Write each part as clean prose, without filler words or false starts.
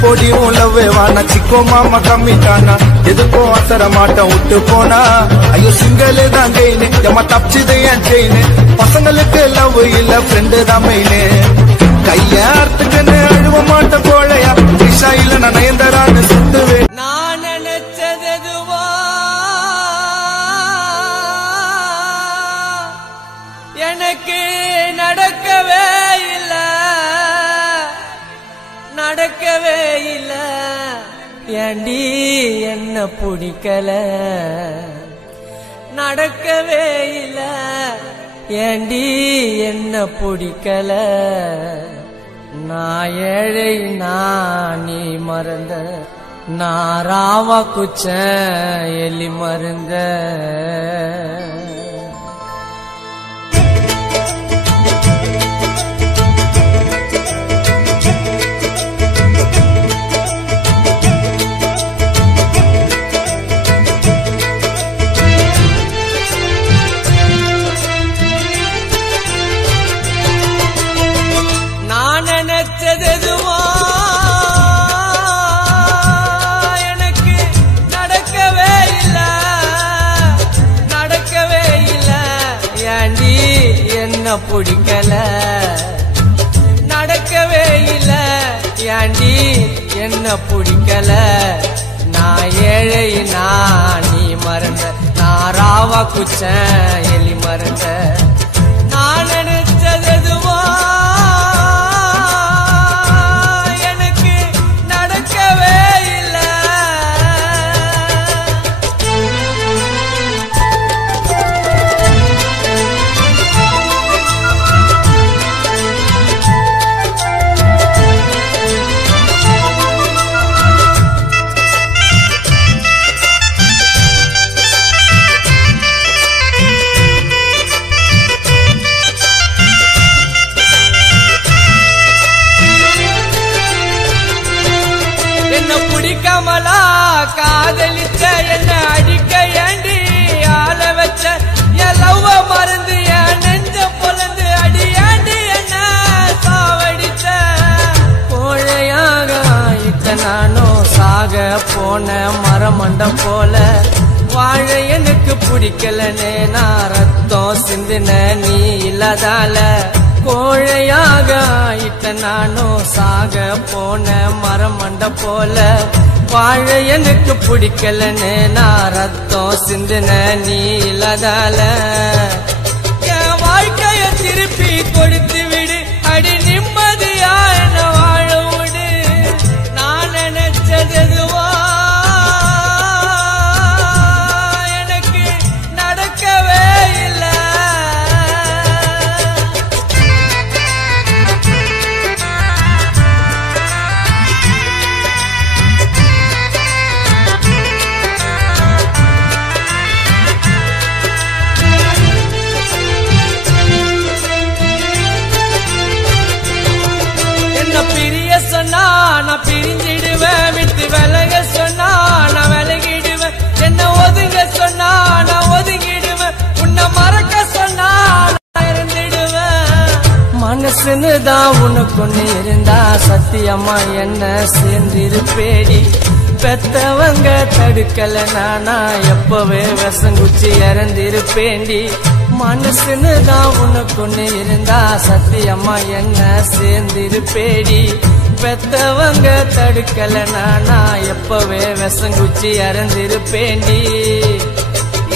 போடி உலவே வானா சிக்கோ மாமா கம்மிட்டானா எதுக்கோ அசர மாட்டேன் விட்டு போனா ஐயோ சிங்களே தான் கெயினு ஏமா தப்பிச்சுது என் செயினு பசங்களுக்கு லவ் இல்ல ஃப்ரெண்டு தான் மெயினு கையார்த்துக்குன்னு அழுவ மாட்ட கோழையா விஷா இல்ல நான் நயன்தரான்னு சுத்துவேன் நான் நினைச்சது எதுவோ எனக்கு நடக்கவே இல்ல ஏண்டி என்ன பிடிக்கல நடக்கவே இல்ல ஏண்டி என்ன பிடிக்கல நான் ஏழை நான் நீ மறந்த நான் ராவா குச்ச எலி மருந்த பிடிக்கல நடக்கவே இல்ல ஏண்டி என்ன பிடிக்கல நான் ஏழை நான் நீ மறந்த நான் ராவா குச்ச எலி மறந்த நான் நினைச்சது எதுவோ எனக்கு நடக்கவே இல்ல கமலா காதலிச்ச என்ன அடிக்க ஏண்டி ஆள வச்ச என் லவ்வ மறந்து என் நெஞ்ச பொலந்து அடியாண்டி என்ன சாவடிச்ச கோழையாக ஆயிட்ட நானோ சாக போன மரமண்டம் போல வாழ எனக்கு பிடிக்கலனே நான் ரத்தம் சிந்தின நீ இல்லாதால கோழையாக ஆயிட்ட நானோ சாக போன மரமண்ட போல வாழ எனக்கு பிடிக்கலன்னு நான் ரத்தம் சிந்தின நீ இல்லாதால என் வாழ்க்கைய திருப்பி கொடுத்து விடு அடி நிம்மதியா என்ன வாழ விடு நான் நினைச்சது எதுவோ எனக்கு நடக்கவே இல்லை நான் பிரிஞ்சிடுவேன் விட்டு விலக சொன்னா நான் விலகிடுவேன் என்ன ஒதுங்க சொன்னா நான் ஒதுங்கிடுவேன் உன்னை மறக்க சொன்னா நான் இருந்துடுவேன் மனசுன்னு தான் உனக்கு ஒண்ணு இருந்தா சத்தியமா என்ன சேர்ந்திருப்பேடி பெத்தவங்க தடுக்கல நானா எப்பவே விஷங்குச்சி இறந்திருப்பேண்டி மனசுன்னு தான் உனக்கு ஒண்ணு இருந்தா சத்தியமா என்ன சேர்ந்திருப்பேடி பெத்தவங்க தடுக்கல நானா எப்பவே விஷங்குச்சி இறந்திருப்பேண்டி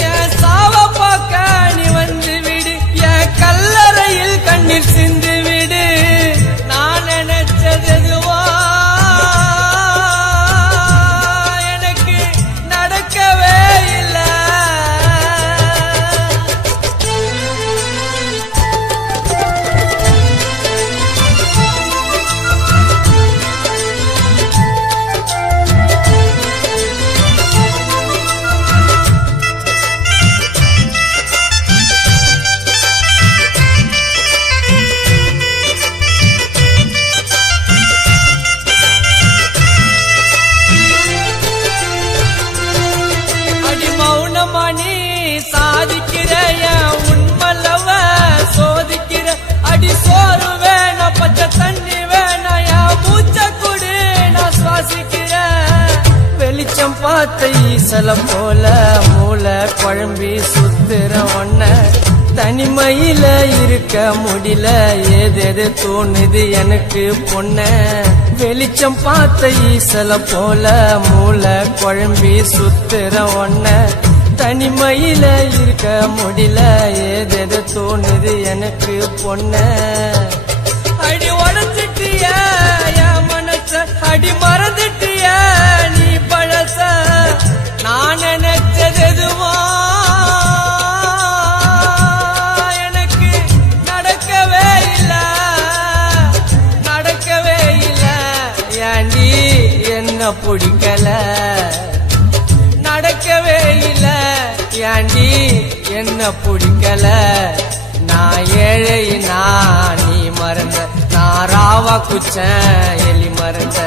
என் சாவ பார்க்க நீ வந்து விடு என் கல்லறையில் கண்ணீர் சிந்து விடு நான் நினைச்சது எதுவோ எனக்கு நடக்கவே இல்லை பார்த்த ஈசல போல மூளை குழம்பி சுத்துற ஒன்ன தனிமையில இருக்க முடியல ஏதேது தோணுது எனக்கு பொண்ண வெளிச்சம் பார்த்த ஈசல போல மூளை குழம்பி சுத்துற ஒன்ன தனிமையில இருக்க முடியல ஏதேது தோணுது எனக்கு பொண்ண அடி உடச்சிட்டிய என் மனச அடி மறந்துட்டிய நீ பழச நான் நினைச்சது எதுவோ எனக்கு நடக்கவே இல்ல ஏண்டி என்ன பிடிக்கல நடக்கவே இல்ல ஏண்டி என்ன பிடிக்கல நான் ஏழை நீ மறந்த நான் ராவா குச்ச எலி மறந்த